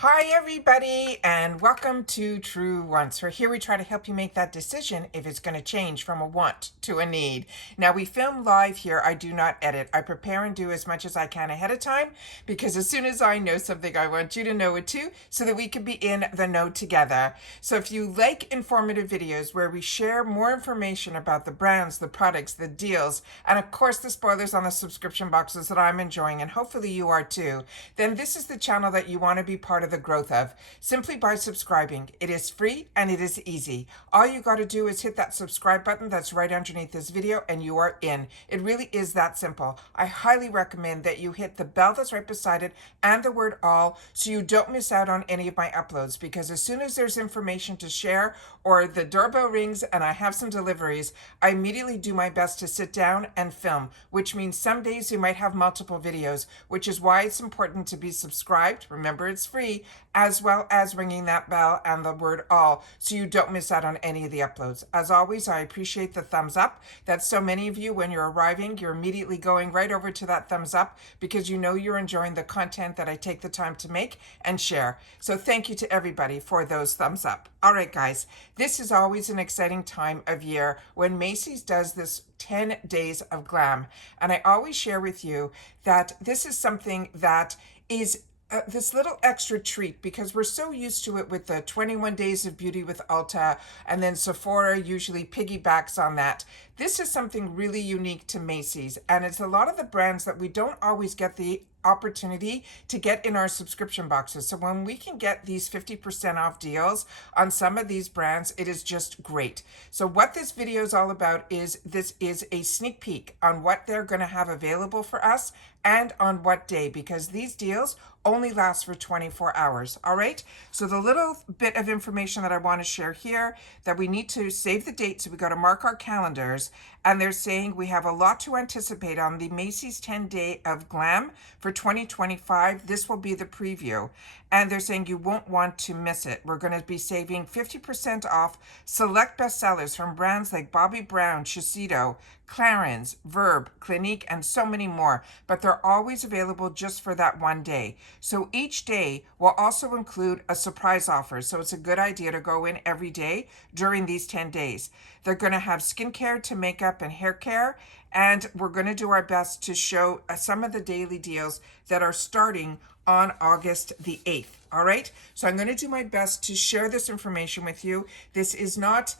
Hi everybody, and welcome to Truewants. For here we try to help you make that decision if it's going to change from a want to a need. Now we film live here. I do not edit. I prepare and do as much as I can ahead of time because as soon as I know something, I want you to know it too so that we can be in the know together. So if you like informative videos where we share more information about the brands, the products, the deals, and of course the spoilers on the subscription boxes that I'm enjoying, and hopefully you are too, then this is the channel that you want to be part of the growth of simply by subscribing. It is free and it is easy. All you got to do is hit that subscribe button that's right underneath this video and you are in. It really is that simple. I highly recommend that you hit the bell that's right beside it and the word all so you don't miss out on any of my uploads, because as soon as there's information to share or the doorbell rings and I have some deliveries, I immediately do my best to sit down and film, which means some days you might have multiple videos, which is why it's important to be subscribed. Remember, it's free, as well as ringing that bell and the word all so you don't miss out on any of the uploads. As always, I appreciate the thumbs up. That's so many of you, when you're arriving, you're immediately going right over to that thumbs up because you know you're enjoying the content that I take the time to make and share. So thank you to everybody for those thumbs up. All right, guys, this is always an exciting time of year when Macy's does this 10 days of glam. And I always share with you that this is something that is this little extra treat, because we're so used to it with the 21 Days of Beauty with Ulta, and then Sephora usually piggybacks on that. This is something really unique to Macy's, and it's a lot of the brands that we don't always get the opportunity to get in our subscription boxes. So when we can get these 50% off deals on some of these brands, it is just great. So what this video is all about is this is a sneak peek on what they're going to have available for us and on what day, because these deals only last for 24 hours. All right. So the little bit of information that I want to share here, that we need to save the date. So we got to mark our calendars, and they're saying we have a lot to anticipate on the Macy's 10-day of glam for 2025. This will be the preview. And they're saying you won't want to miss it. We're going to be saving 50% off select bestsellers from brands like Bobbi Brown, Shiseido, Clarins, Verb, Clinique, and so many more. But they're always available just for that one day. So each day will also include a surprise offer. So it's a good idea to go in every day during these 10 days. They're going to have skincare to makeup and hair care. And we're going to do our best to show some of the daily deals that are starting on August the 8th. All right. So I'm going to do my best to share this information with you. This is not,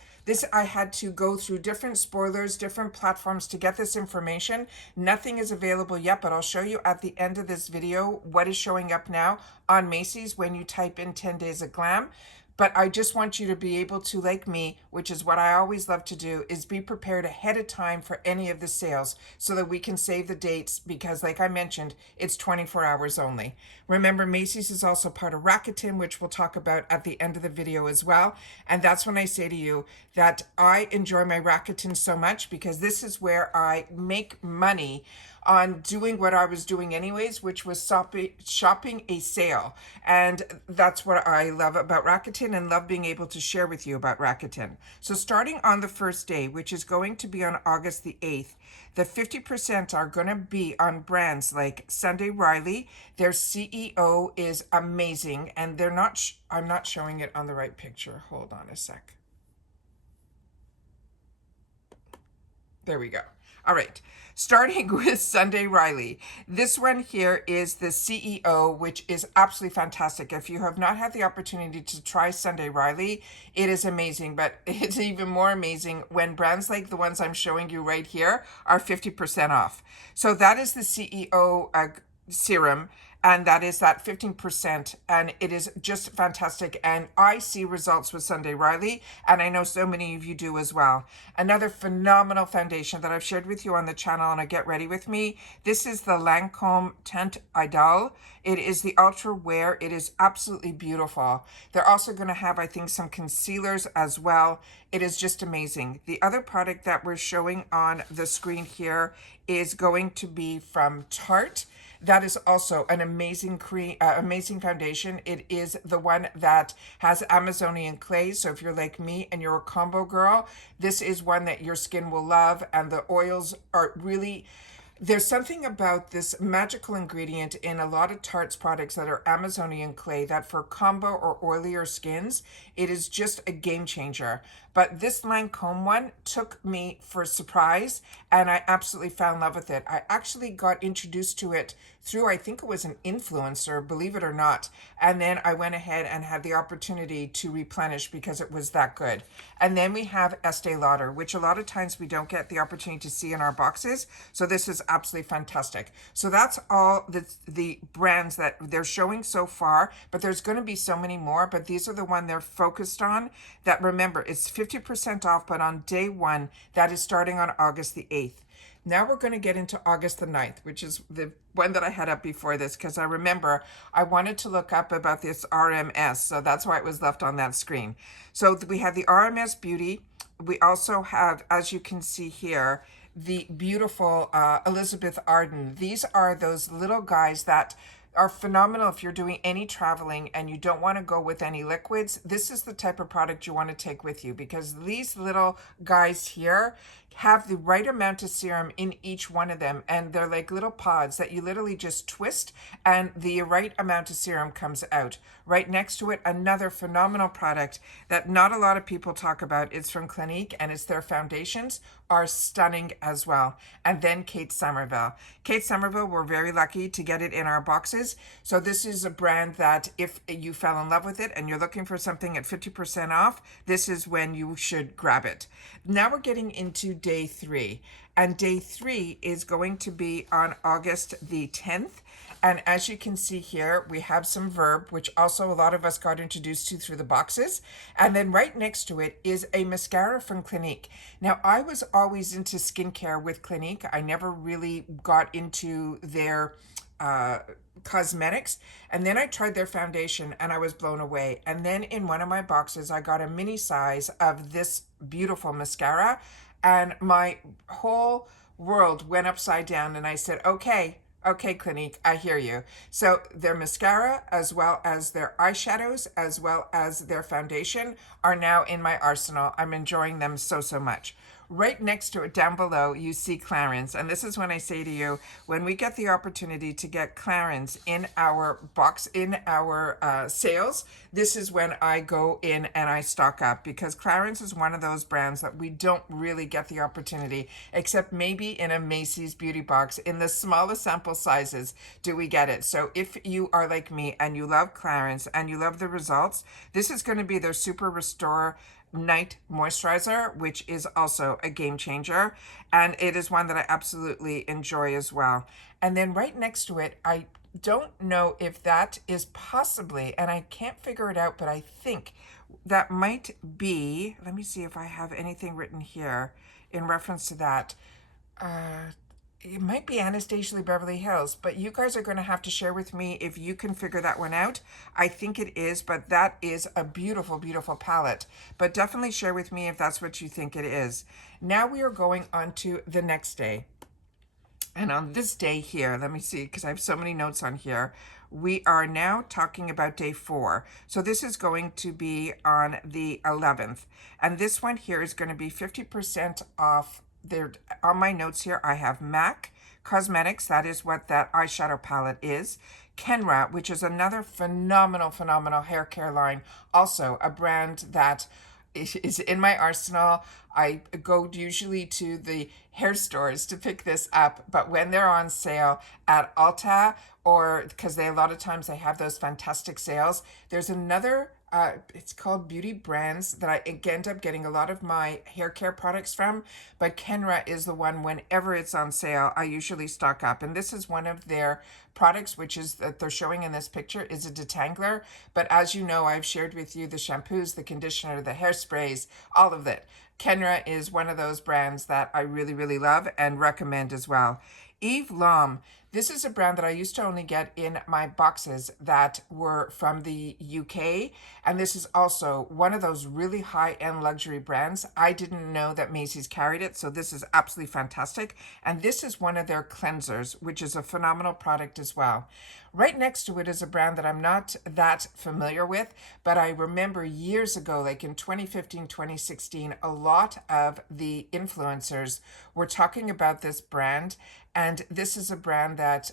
I had to go through different spoilers, different platforms to get this information. Nothing is available yet, but I'll show you at the end of this video what is showing up now on Macy's when you type in 10 days of glam. But I just want you to be able to, like me, which is what I always love to do, is be prepared ahead of time for any of the sales so that we can save the dates, because like I mentioned, it's 24 hours only. Remember, Macy's is also part of Rakuten, which we'll talk about at the end of the video as well. And that's when I say to you that I enjoy my Rakuten so much, because this is where I make money on doing what I was doing anyways, which was shopping a sale. And that's what I love about Rakuten, and love being able to share with you about Rakuten. So starting on the first day, which is going to be on August the 8th, the 50% are going to be on brands like Sunday Riley. Their CEO is amazing, and they're not, I'm not showing it on the right picture. Hold on a sec. There we go. All right, starting with Sunday Riley. This one here is the CEO, which is absolutely fantastic. If you have not had the opportunity to try Sunday Riley, it is amazing, but it's even more amazing when brands like the ones I'm showing you right here are 50% off. So that is the CEO serum, and that is that 15%, and it is just fantastic. And I see results with Sunday Riley, and I know so many of you do as well. Another phenomenal foundation that I've shared with you on the channel, and I Get Ready With Me, this is the Lancome Teint Idole. It is the Ultra Wear. It is absolutely beautiful. They're also going to have, I think, some concealers as well. It is just amazing. The other product that we're showing on the screen here is going to be from Tarte. That is also an amazing amazing foundation. It is the one that has Amazonian clay. So if you're like me and you're a combo girl, this is one that your skin will love. And the oils are really, There's something about this magical ingredient in a lot of Tarte's products that are Amazonian clay that for combo or oilier skins, it is just a game changer. But this Lancome one took me for a surprise and I absolutely fell in love with it. I actually got introduced to it through, I think it was an influencer, believe it or not. And then I went ahead and had the opportunity to replenish because it was that good. And then we have Estee Lauder, which a lot of times we don't get the opportunity to see in our boxes. So this is absolutely fantastic. So that's all the brands that they're showing so far, but there's going to be so many more, but these are the one they're focused on. That, remember, it's 50% off, but on day one, that is starting on August the 8th. Now we're going to get into August the 9th, which is the one that I had up before this, because I remember I wanted to look up about this RMS, so that's why it was left on that screen. So we have the RMS Beauty. We also have, as you can see here, the beautiful Elizabeth Arden. These are those little guys that are phenomenal if you're doing any traveling and you don't want to go with any liquids. This is the type of product you want to take with you, because these little guys here have the right amount of serum in each one of them, and they're like little pods that you literally just twist and the right amount of serum comes out. Right next to it, another phenomenal product that not a lot of people talk about. It's from Clinique and it's their foundations are stunning as well. And then Kate Somerville. Kate Somerville, we're very lucky to get it in our boxes. So this is a brand that if you fell in love with it and you're looking for something at 50% off, this is when you should grab it. Now we're getting into day 3. And day 3 is going to be on August the 10th. And as you can see here, we have some Verb, which also a lot of us got introduced to through the boxes. And then right next to it is a mascara from Clinique. Now, I was always into skincare with Clinique. I never really got into their cosmetics, and then I tried their foundation and I was blown away. And then in one of my boxes I got a mini size of this beautiful mascara, and my whole world went upside down, and I said, okay, Clinique, I hear you. So their mascara, as well as their eyeshadows, as well as their foundation, are now in my arsenal. I'm enjoying them so much. Right next to it, down below, you see Clarins. And this is when I say to you, when we get the opportunity to get Clarins in our box, in our sales, this is when I go in and I stock up, because Clarins is one of those brands that we don't really get the opportunity, except maybe in a Macy's beauty box. In the smallest sample sizes do we get it. So if you are like me and you love Clarins and you love the results, this is going to be their Super Restore Night Moisturizer, which is also a game changer, and it is one that I absolutely enjoy as well. And then right next to it, I don't know if that is possibly, and I can't figure it out, but I think that might be, let me see if I have anything written here in reference to that. It might be Anastasia Beverly Hills, but you guys are going to have to share with me if you can figure that one out. I think it is, but that is a beautiful, beautiful palette. But definitely share with me if that's what you think it is. Now we are going on to the next day. And on this day here, let me see, because I have so many notes on here. We are now talking about day 4. So this is going to be on the 11th. And this one here is going to be 50% off. There on my notes here, I have MAC Cosmetics. That is what that eyeshadow palette is. Kenra, which is another phenomenal hair care line. Also a brand that is in my arsenal. I go usually to the hair stores to pick this up, but when they're on sale at Ulta, or because they a lot of times they have those fantastic sales, there's another it's called Beauty Brands that I end up getting a lot of my hair care products from, but Kenra is the one, whenever it's on sale, I usually stock up. And this is one of their products, which is that they're showing in this picture, is a detangler. But as you know, I've shared with you the shampoos, the conditioner, the hairsprays, all of it. Kenra is one of those brands that I really love and recommend as well. Yves L'Homme. This is a brand that I used to only get in my boxes that were from the UK. And this is also one of those really high-end luxury brands. I didn't know that Macy's carried it, so this is absolutely fantastic. And this is one of their cleansers, which is a phenomenal product as well. Right next to it is a brand that I'm not that familiar with, but I remember years ago, like in 2015, 2016, a lot of the influencers were talking about this brand, And this is a brand that,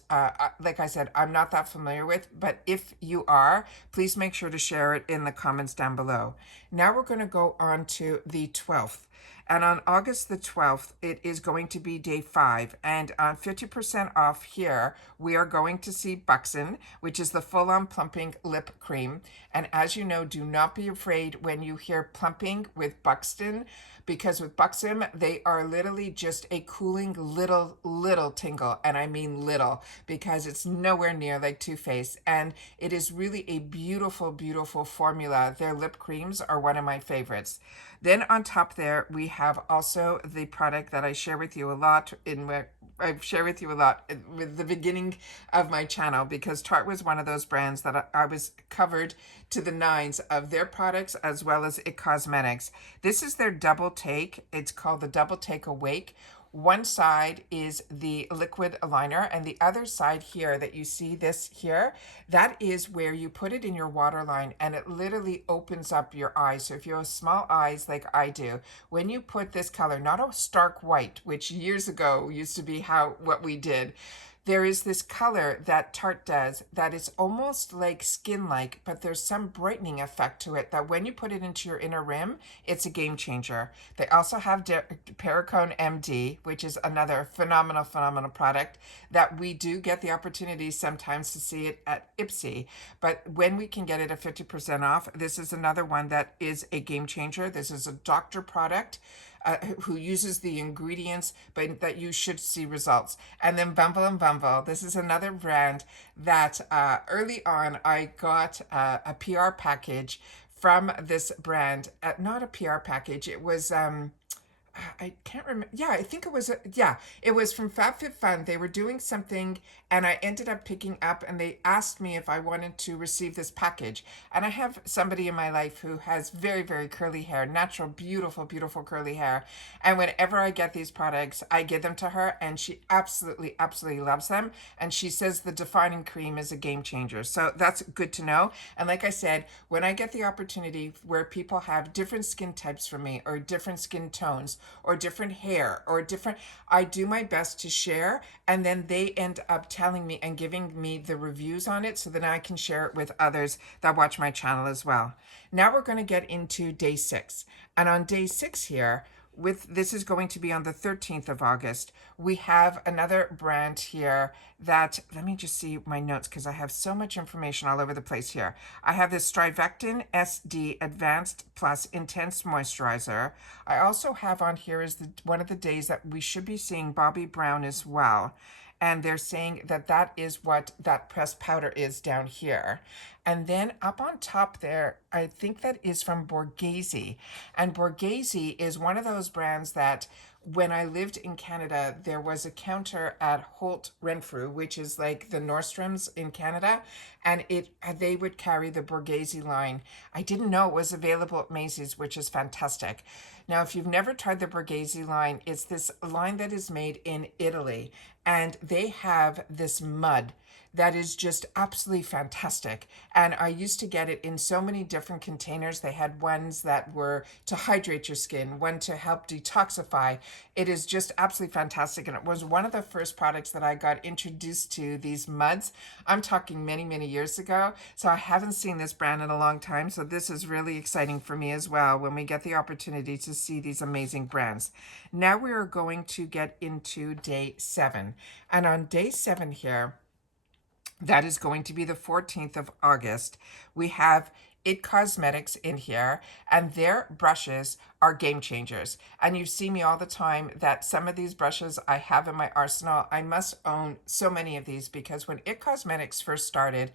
like I said, I'm not that familiar with, but if you are, please make sure to share it in the comments down below. Now we're going to go on to the 12th. And on August the 12th, it is going to be day 5. And on 50% off here, we are going to see Buxton, which is the full-on plumping lip cream. And as you know, do not be afraid when you hear plumping with Buxton, because with Buxton, they are literally just a cooling little tingle. And I mean little, because it's nowhere near like Too Faced. And it is really a beautiful formula. Their lip creams are one of my favorites. Then on top there, we have also the product that I share with you a lot I share with you a lot with the beginning of my channel, because Tarte was one of those brands that I was covered to the nines of their products, as well as It Cosmetics. This is their double take. It's called the Double Take Awake. One side is the liquid liner, and the other side here that you see this here, that is where you put it in your waterline, and it literally opens up your eyes. So if you have small eyes like I do, when you put this color, not a stark white, which years ago used to be what we did, there is this color that Tarte does that is almost like skin-like, but there's some brightening effect to it that when you put it into your inner rim, it's a game changer. They also have Perricone MD, which is another phenomenal product that we do get the opportunity sometimes to see it at Ipsy. But when we can get it at 50% off, this is another one that is a game changer. This is a doctor product. Who uses the ingredients, but that you should see results. And then Bumble and Bumble. This is another brand that early on I got a PR package from this brand. Not a PR package. It was I can't remember. Yeah, I think it was, it was from FabFitFun. They were doing something and I ended up picking up, and they asked me if I wanted to receive this package. And I have somebody in my life who has very curly hair, natural, beautiful curly hair. And whenever I get these products, I give them to her, and she absolutely loves them. And she says the defining cream is a game changer. So that's good to know. And like I said, when I get the opportunity where people have different skin types from me, or different skin tones, or different hair, or different, I do my best to share, and then they end up telling me and giving me the reviews on it so that I can share it with others that watch my channel as well. Now we're going to get into day 6. And on day 6 here, this is going to be on the 13th of August. We have another brand here that, let me just see my notes because I have so much information all over the place here. I have this Strivectin SD Advanced Plus Intense Moisturizer. I also have on here is one of the days that we should be seeing Bobbi Brown as well. And they're saying that that is what that pressed powder is down here. And then up on top there, I think that is from Borghese. And Borghese is one of those brands that when I lived in Canada, there was a counter at Holt Renfrew, which is like the Nordstrom's in Canada, and they would carry the Borghese line. I didn't know it was available at Macy's, which is fantastic. Now, if you've never tried the Borghese line, it's this line that is made in Italy, and they have this mud that is just absolutely fantastic. And I used to get it in so many different containers. They had ones that were to hydrate your skin, one to help detoxify. It is just absolutely fantastic. And it was one of the first products that I got introduced to these muds. I'm talking many years ago. So I haven't seen this brand in a long time. So this is really exciting for me as well when we get the opportunity to see these amazing brands. Now we are going to get into day 7. And on day 7 here, that is going to be the 14th of August. We have It Cosmetics in here, and their brushes are game changers. And you see me all the time that some of these brushes I have in my arsenal. I must own so many of these because when It Cosmetics first started,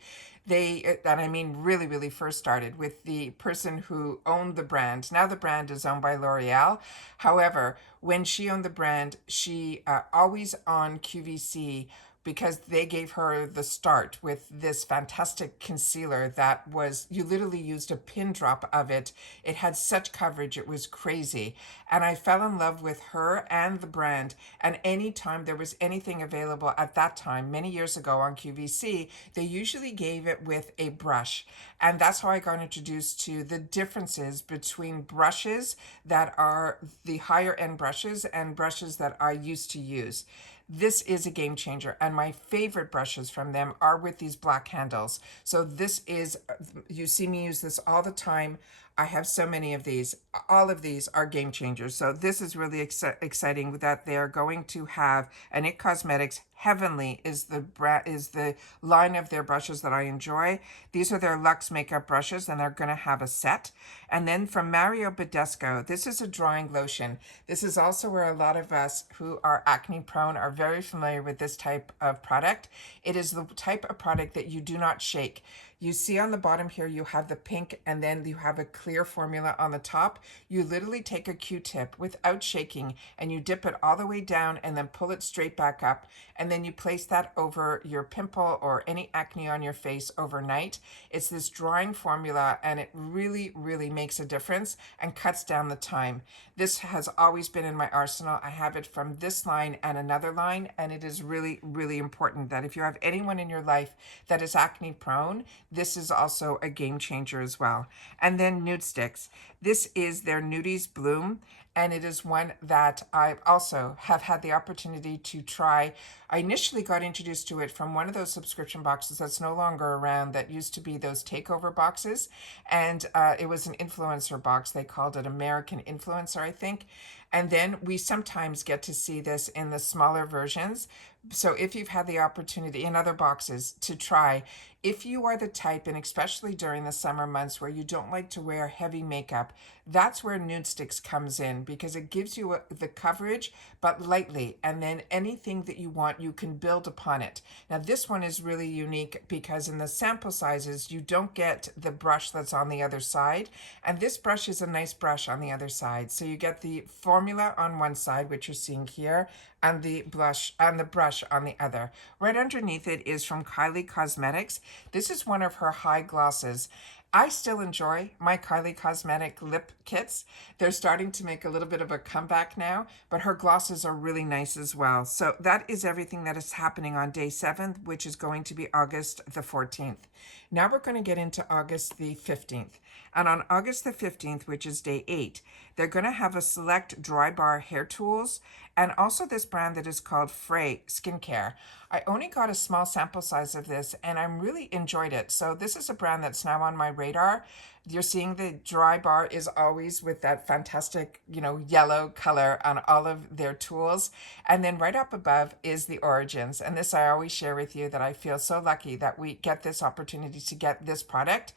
and I mean really first started with the person who owned the brand. Now the brand is owned by L'Oreal. However, when she owned the brand, she always on QVC, because they gave her the start with this fantastic concealer that was, you literally used a pin drop of it. It had such coverage, it was crazy. And I fell in love with her and the brand. And anytime there was anything available at that time, many years ago on QVC, they usually gave it with a brush. And that's how I got introduced to the differences between brushes that are the higher end brushes and brushes that I used to use. This is a game changer, and my favorite brushes from them are with these black handles. So this is, you see me use this all the time. I have so many of these. All of these are game changers. So this is really exciting that they are going to have an IT Cosmetics Heavenly is the line of their brushes that I enjoy. These are their Luxe makeup brushes, and they're going to have a set. And then from Mario Badescu, this is a drying lotion. This is also where a lot of us who are acne prone are very familiar with this type of product. It is the type of product that you do not shake. You see on the bottom here, you have the pink, and then you have a clear formula on the top. You literally take a Q-tip without shaking, and you dip it all the way down and then pull it straight back up. And then you place that over your pimple or any acne on your face overnight. It's this drying formula, and it really, really makes a difference and cuts down the time. This has always been in my arsenal. I have it from this line and another line, and it is really, really important that if you have anyone in your life that is acne prone, this is also a game changer as well. And then Nude Sticks. This is their Nudies Bloom, and it is one that I also have had the opportunity to try. I initially got introduced to it from one of those subscription boxes that's no longer around, that used to be those takeover boxes, and it was an influencer box. They called it American Influencer, I think. And then we sometimes get to see this in the smaller versions. So if you've had the opportunity in other boxes to try, if you are the type, and especially during the summer months where you don't like to wear heavy makeup, that's where Nude Sticks comes in, because it gives you the coverage, but lightly. And then anything that you want, you can build upon it. Now this one is really unique because in the sample sizes, you don't get the brush that's on the other side. And this brush is a nice brush on the other side. So you get the formula on one side, which you're seeing here, and the brush on the other. Right underneath it is from Kylie Cosmetics. This is one of her high glosses. I still enjoy my Kylie Cosmetic lip kits. They're starting to make a little bit of a comeback now, but her glosses are really nice as well. So that is everything that is happening on day 7, which is going to be August the 14th. Now we're going to get into August the 15th. And on August the 15th, which is day 8, they're going to have a select dry bar hair tools, and also this brand that is called Frey Skincare. I only got a small sample size of this, and I really enjoyed it. So this is a brand that's now on my radar. You're seeing the dry bar is always with that fantastic, yellow color on all of their tools. And then right up above is the Origins. And this I always share with you, that I feel so lucky that we get this opportunity to get this product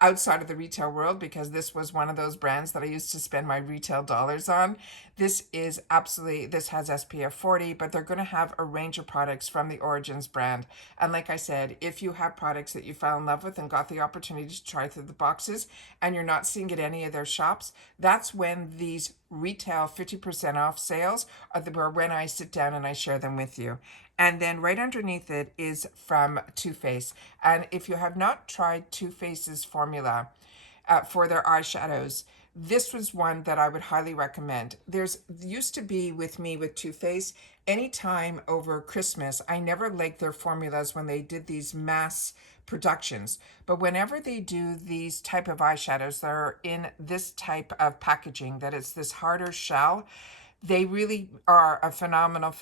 outside of the retail world, because this was one of those brands that I used to spend my retail dollars on. This has SPF 40, but they're going to have a range of products from the Origins brand. And like I said, if you have products that you fell in love with and got the opportunity to try through the boxes and you're not seeing it at any of their shops, that's when these retail 50% off sales are when I sit down and I share them with you. And then right underneath it is from Too Faced. And if you have not tried Too Faced's formula for their eyeshadows, this was one that I would highly recommend. There's used to be with me with Too Faced, anytime over Christmas, I never liked their formulas when they did these mass productions. But whenever they do these type of eyeshadows that are in this type of packaging, that it's this harder shell, they really are a phenomenal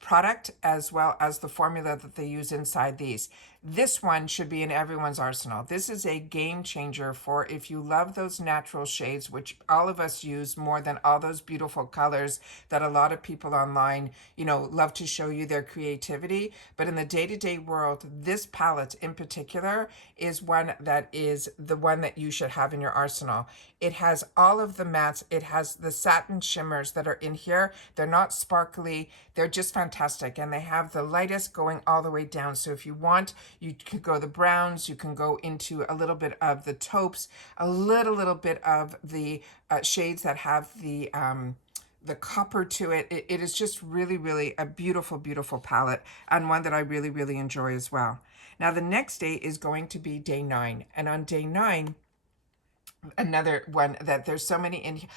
product, as well as the formula that they use inside these. This one should be in everyone's arsenal. This is a game changer for if you love those natural shades, which all of us use more than all those beautiful colors that a lot of people online, love to show you their creativity. But in the day-to-day world, this palette in particular is one that is the one that you should have in your arsenal. It has all of the mattes. It has the satin shimmers that are in here. They're not sparkly. They're just fantastic. And they have the lightest going all the way down. So if you want, you can go the browns, you can go into a little bit of the taupes, a little bit of the shades that have the copper to it. It is just really a beautiful palette, and one that I really enjoy as well. Now the next day is going to be day 9. And on day 9, another one that there's so many in here.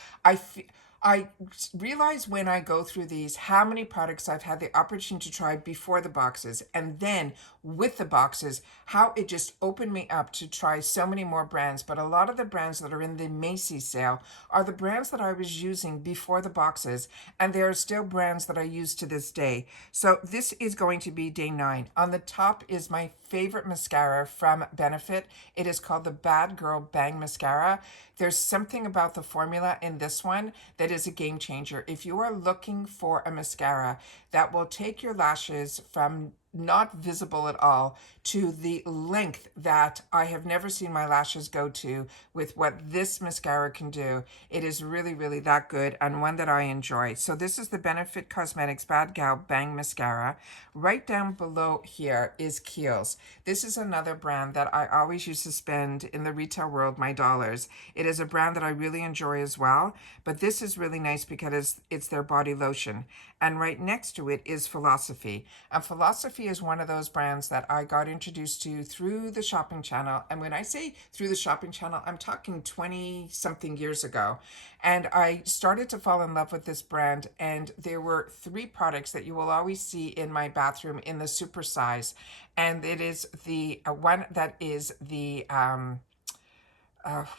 I realize when I go through these how many products I've had the opportunity to try before the boxes, and then with the boxes, how it just opened me up to try so many more brands. But a lot of the brands that are in the Macy's sale are the brands that I was using before the boxes, and there are still brands that I use to this day. So this is going to be day 9. On the top is my favorite mascara from Benefit. It is called the Bad Girl Bang Mascara. There's something about the formula in this one that is a game changer. If you are looking for a mascara that will take your lashes from not visible at all to the length that I have never seen my lashes go to with what this mascara can do, it is really, really that good, and one that I enjoy. So this is the Benefit Cosmetics Bad Gal Bang Mascara. Right down below here is Kiehl's. This is another brand that I always used to spend in the retail world my dollars. It is a brand that I really enjoy as well, but this is really nice because it's their body lotion. And right next to it is Philosophy. And Philosophy is one of those brands that I got introduced to through the shopping channel. And when I say through the shopping channel, I'm talking 20 something years ago. And I started to fall in love with this brand. And there were 3 products that you will always see in my bathroom in the super size. And it is the one that is the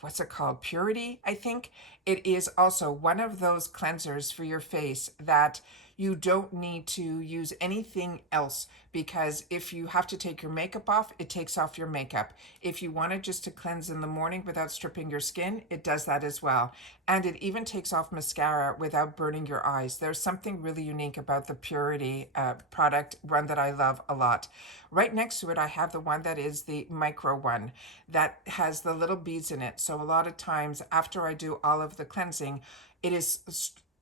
what's it called? Purity, I think. It is also one of those cleansers for your face that you don't need to use anything else, because if you have to take your makeup off, it takes off your makeup. If you want it just to cleanse in the morning without stripping your skin, it does that as well. And it even takes off mascara without burning your eyes. There's something really unique about the Purity product, one that I love a lot. Right next to it, I have the one that is the micro one that has the little beads in it. So a lot of times after I do all of the cleansing, it is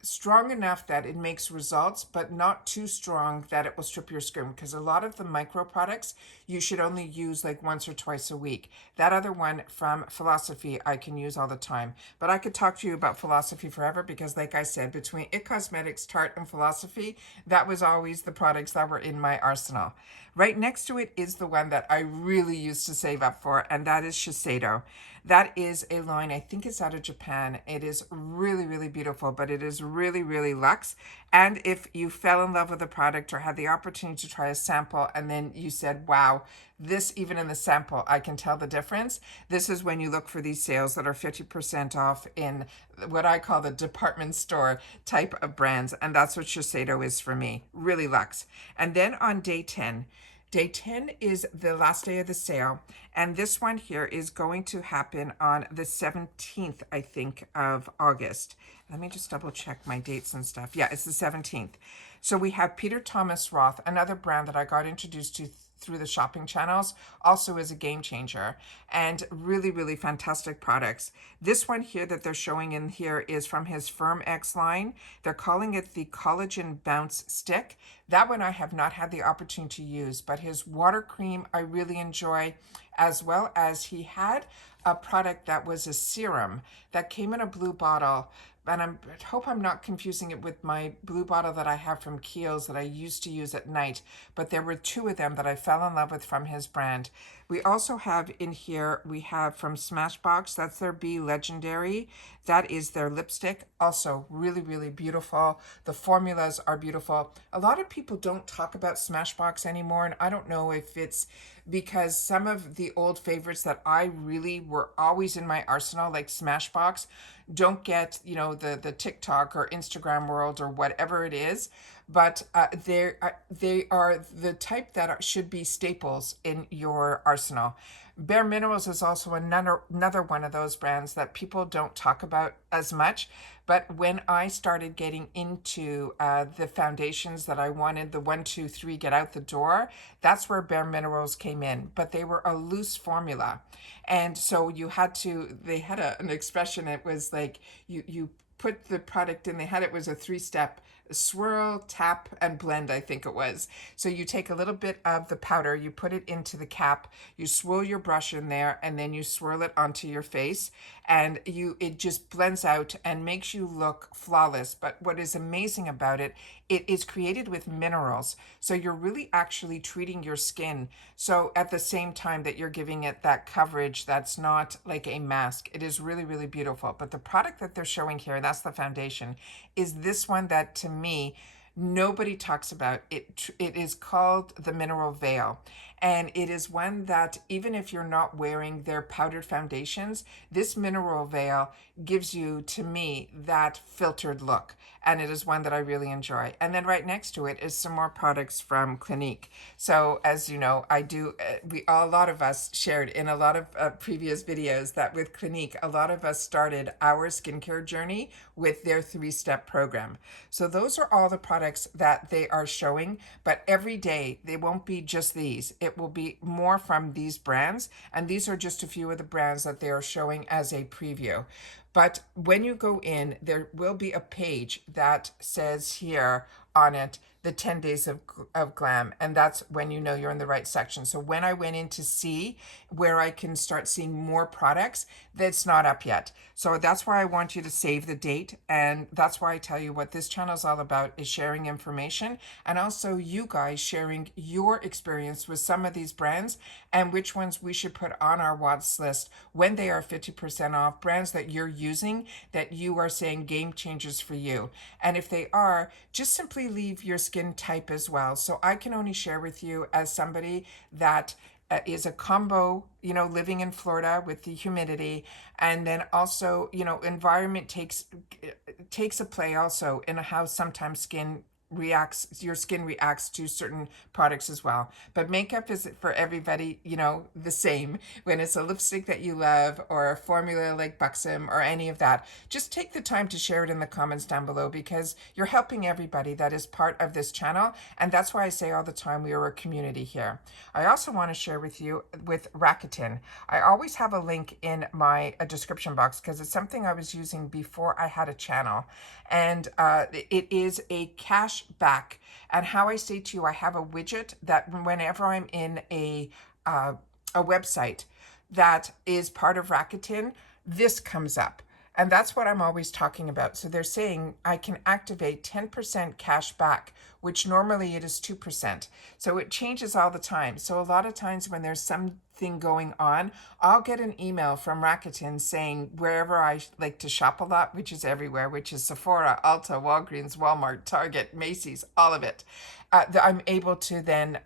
strong enough that it makes results, but not too strong that it will strip your skin, because a lot of the micro products you should only use like once or twice a week. That other one from Philosophy I can use all the time. But I could talk to you about Philosophy forever, because like I said, between It Cosmetics, Tarte, and Philosophy, that was always the products that were in my arsenal. Right next to it is the one that I really used to save up for, and that is Shiseido. That is a line, I think it's out of Japan. It is really, really beautiful, but it is really, really luxe. And if you fell in love with the product or had the opportunity to try a sample and then you said, wow, this, even in the sample, I can tell the difference. This is when you look for these sales that are 50% off in what I call the department store type of brands. And that's what Shiseido is for me, really luxe. And then on day 10, Day 10 is the last day of the sale, and this one here is going to happen on the 17th, I think, of August. Let me just double check my dates and stuff. Yeah, it's the 17th. So we have Peter Thomas Roth, another brand that I got introduced to through the shopping channels, also is a game changer, and really, really fantastic products. This one here that they're showing in here is from his Firm X line. They're calling it the Collagen Bounce Stick. That one I have not had the opportunity to use, but his water cream I really enjoy, as well as he had a product that was a serum that came in a blue bottle. And I hope I'm not confusing it with my blue bottle that I have from Kiehl's that I used to use at night. But there were 2 of them that I fell in love with from his brand. We also have in here, we have from Smashbox, that's their Be Legendary. That is their lipstick. Also really, really beautiful. The formulas are beautiful. A lot of people don't talk about Smashbox anymore, and I don't know if it's because some of the old favorites that I really were always in my arsenal, like Smashbox, don't get, the TikTok or Instagram world or whatever it is, but they are the type that should be staples in your arsenal. Bare Minerals is also another one of those brands that people don't talk about as much. But when I started getting into the foundations that I wanted, the 1, 2, 3 get out the door, that's where Bare Minerals came in. But they were a loose formula. And so they had an expression, it was like you put the product in, it was a 3-step swirl, tap, and blend, I think it was. So you take a little bit of the powder, you put it into the cap, you swirl your brush in there, and then you swirl it onto your face, and it just blends out and makes you look flawless. But what is amazing about it, it is created with minerals. So you're really actually treating your skin. So at the same time that you're giving it that coverage that's not like a mask, it is really, really beautiful. But the product that they're showing here, that's the foundation, is this one that to me, nobody talks about. It is called the Mineral Veil. And it is one that even if you're not wearing their powdered foundations, this Mineral Veil gives you, to me, that filtered look. And it is one that I really enjoy. And then right next to it is some more products from Clinique. So as you know, a lot of us shared in a lot of previous videos that with Clinique, a lot of us started our skincare journey with their 3-step program. So those are all the products that they are showing, but every day they won't be just these. It will be more from these brands, and these are just a few of the brands that they are showing as a preview. But when you go in, there will be a page that says here on it, the 10 days of Glam. And that's when you know you're in the right section. So when I went in to see where I can start seeing more products, that's not up yet. So that's why I want you to save the date. And that's why I tell you what this channel is all about, is sharing information, and also you guys sharing your experience with some of these brands and which ones we should put on our watch list when they are 50% off, brands that you're using that you are saying game changers for you. And if they are, just simply leave your skin type as well. So I can only share with you as somebody that is a combo, living in Florida with the humidity, and then also, environment takes a play also in how sometimes your skin reacts to certain products as well. But makeup is for everybody, the same. When it's a lipstick that you love or a formula like Buxom or any of that, just take the time to share it in the comments down below, because you're helping everybody that is part of this channel. And that's why I say all the time, we are a community here. I also want to share with you with Rakuten. I always have a link in my description box because it's something I was using before I had a channel. And it is a cash back. And how I say to you, I have a widget that whenever I'm in a website that is part of Rakuten, this comes up. And that's what I'm always talking about. So they're saying I can activate 10% cash back, which normally it is 2%. So it changes all the time. So a lot of times when there's something going on, I'll get an email from Rakuten saying wherever I like to shop a lot, which is everywhere, which is Sephora, Ulta, Walgreens, Walmart, Target, Macy's, all of it. I'm able to then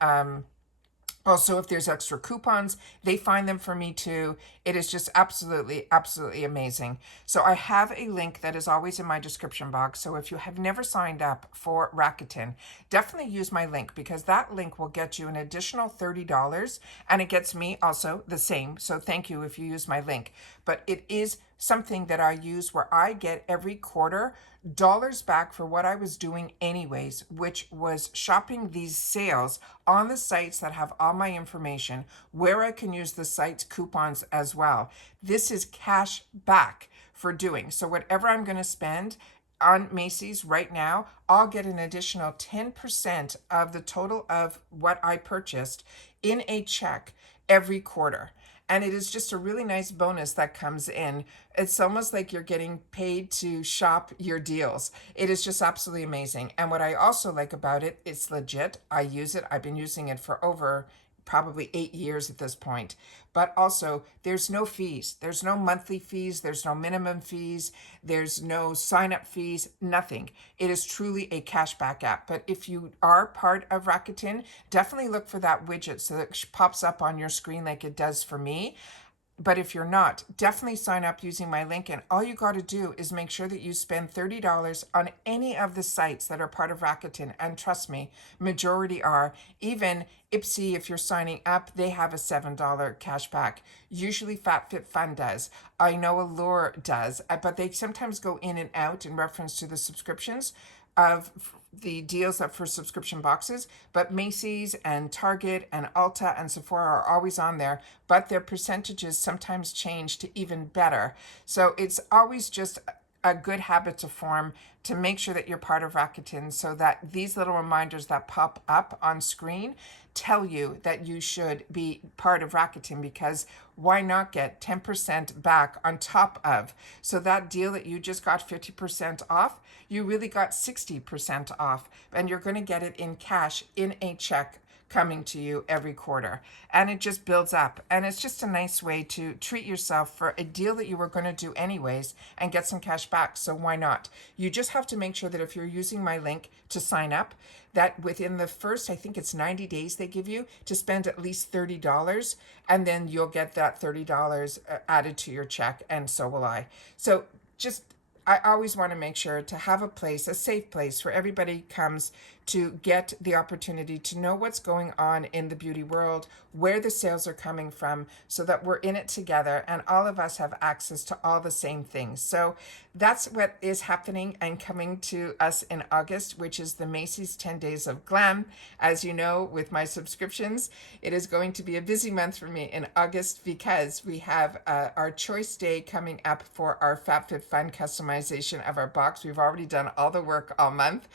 also, if there's extra coupons, they find them for me too. It is just absolutely, absolutely amazing. So I have a link that is always in my description box. So if you have never signed up for Rakuten, definitely use my link, because that link will get you an additional $30, and it gets me also the same. So thank you if you use my link. But it is something that I use where I get every quarter dollars back for what I was doing anyways, which was shopping these sales on the sites that have all my information, where I can use the site's coupons as well. This is cash back for doing. So whatever I'm going to spend on Macy's right now, I'll get an additional 10% of the total of what I purchased in a check every quarter. And it is just a really nice bonus that comes in. It's almost like you're getting paid to shop your deals. It is just absolutely amazing. And what I also like about it, it's legit. I use it. I've been using it for over probably 8 years at this point. But also, there's no fees. There's no monthly fees. There's no minimum fees. There's no sign-up fees, nothing. It is truly a cashback app. But if you are part of Rakuten, definitely look for that widget so that it pops up on your screen like it does for me. But if you're not, definitely sign up using my link. And all you got to do is make sure that you spend $30 on any of the sites that are part of Rakuten. And trust me, majority are. Even Ipsy, if you're signing up, they have a $7 cash back. Usually FabFitFun does. I know Allure does, but they sometimes go in and out in reference to the subscriptions of the deals up for subscription boxes. But Macy's and Target and Ulta and Sephora are always on there, but their percentages sometimes change to even better. So it's always just a good habit to form to make sure that you're part of Rakuten, so that these little reminders that pop up on screen tell you that you should be part of Rakuten, because why not get 10% back on top of? So that deal that you just got 50% off, you really got 60% off, and you're going to get it in cash in a check coming to you every quarter, and it just builds up, and it's just a nice way to treat yourself for a deal that you were going to do anyways and get some cash back. So why not? You just have to make sure that if you're using my link to sign up, that within the first, I think it's 90 days they give you to spend at least $30, and then you'll get that $30 added to your check, and so will I. So just, I always want to make sure to have a place, a safe place where everybody comes to get the opportunity to know what's going on in the beauty world, where the sales are coming from, so that we're in it together and all of us have access to all the same things. So that's what is happening and coming to us in August, which is the Macy's 10 Days of Glam. As you know, with my subscriptions, it is going to be a busy month for me in August, because we have our choice day coming up for our FabFitFun customization of our box. We've already done all the work all month.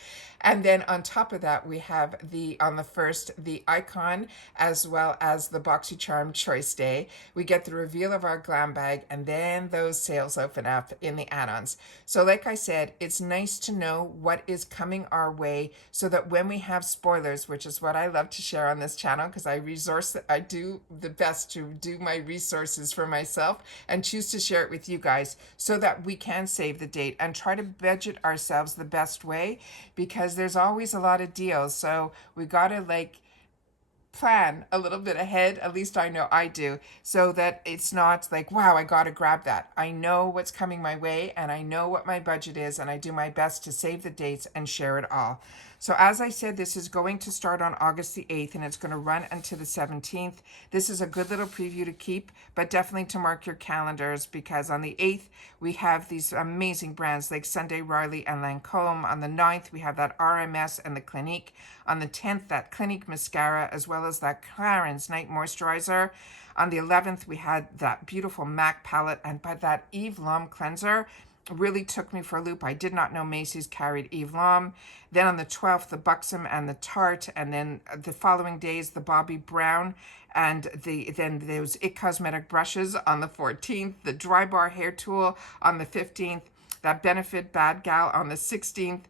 And then on top of that, we have on the 1st, the icon, as well as the BoxyCharm choice day. We get the reveal of our glam bag, and then those sales open up in the add-ons. So like I said, it's nice to know what is coming our way, so that when we have spoilers, which is what I love to share on this channel, because I do the best to do my resources for myself and choose to share it with you guys, so that we can save the date and try to budget ourselves the best way, because there's always a lot of deals. So we got to plan a little bit ahead, at least I know I do, so that it's not like, wow, I got to grab that. I know what's coming my way, and I know what my budget is, and I do my best to save the dates and share it all. So as I said, this is going to start on August the 8th, and it's going to run until the 17th. This is a good little preview to keep, but definitely to mark your calendars, because on the 8th, we have these amazing brands like Sunday Riley and Lancome. On the 9th, we have that RMS and the Clinique. On the 10th, that Clinique mascara, as well as that Clarins Night Moisturizer. On the 11th, we had that beautiful MAC palette, and by that Eve Lom cleanser really took me for a loop. I did not know Macy's carried Eve Lom. Then on the 12th, the Buxom and the Tarte, and then the following days, the Bobbi Brown, and then those It Cosmetic brushes on the 14th, the Dry Bar hair tool on the 15th, that Benefit Bad Gal on the 16th,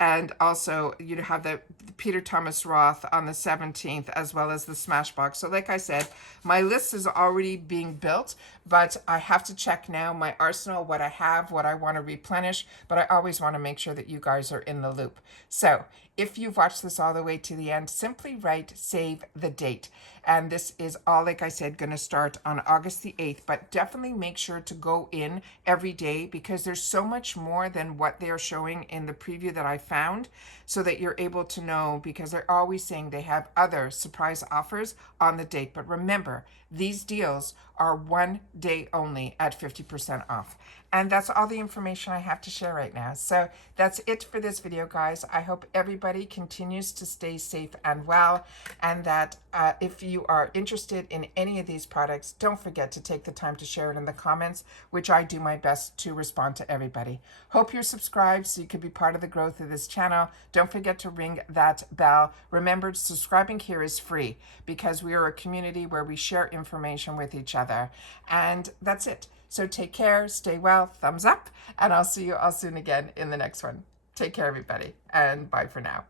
and also you have the Peter Thomas Roth on the 17th, as well as the Smashbox. So like I said, my list is already being built, but I have to check now my arsenal, what I have, what I want to replenish, but I always want to make sure that you guys are in the loop. So if you've watched this all the way to the end, simply write save the date. And this is all, like I said, going to start on August the 8th, but definitely make sure to go in every day, because there's so much more than what they're showing in the preview that I found, so that you're able to know, because they're always saying they have other surprise offers on the date. But remember, these deals are 1 day only at 50% off. And that's all the information I have to share right now. So that's it for this video, guys. I hope everybody continues to stay safe and well, and that if you are interested in any of these products, don't forget to take the time to share it in the comments, which I do my best to respond to everybody. Hope you're subscribed so you can be part of the growth of this channel. Don't forget to ring that bell. Remember, subscribing here is free, because we are a community where we share information with each other. And that's it. So take care, stay well, thumbs up, and I'll see you all soon again in the next one. Take care, everybody, and bye for now.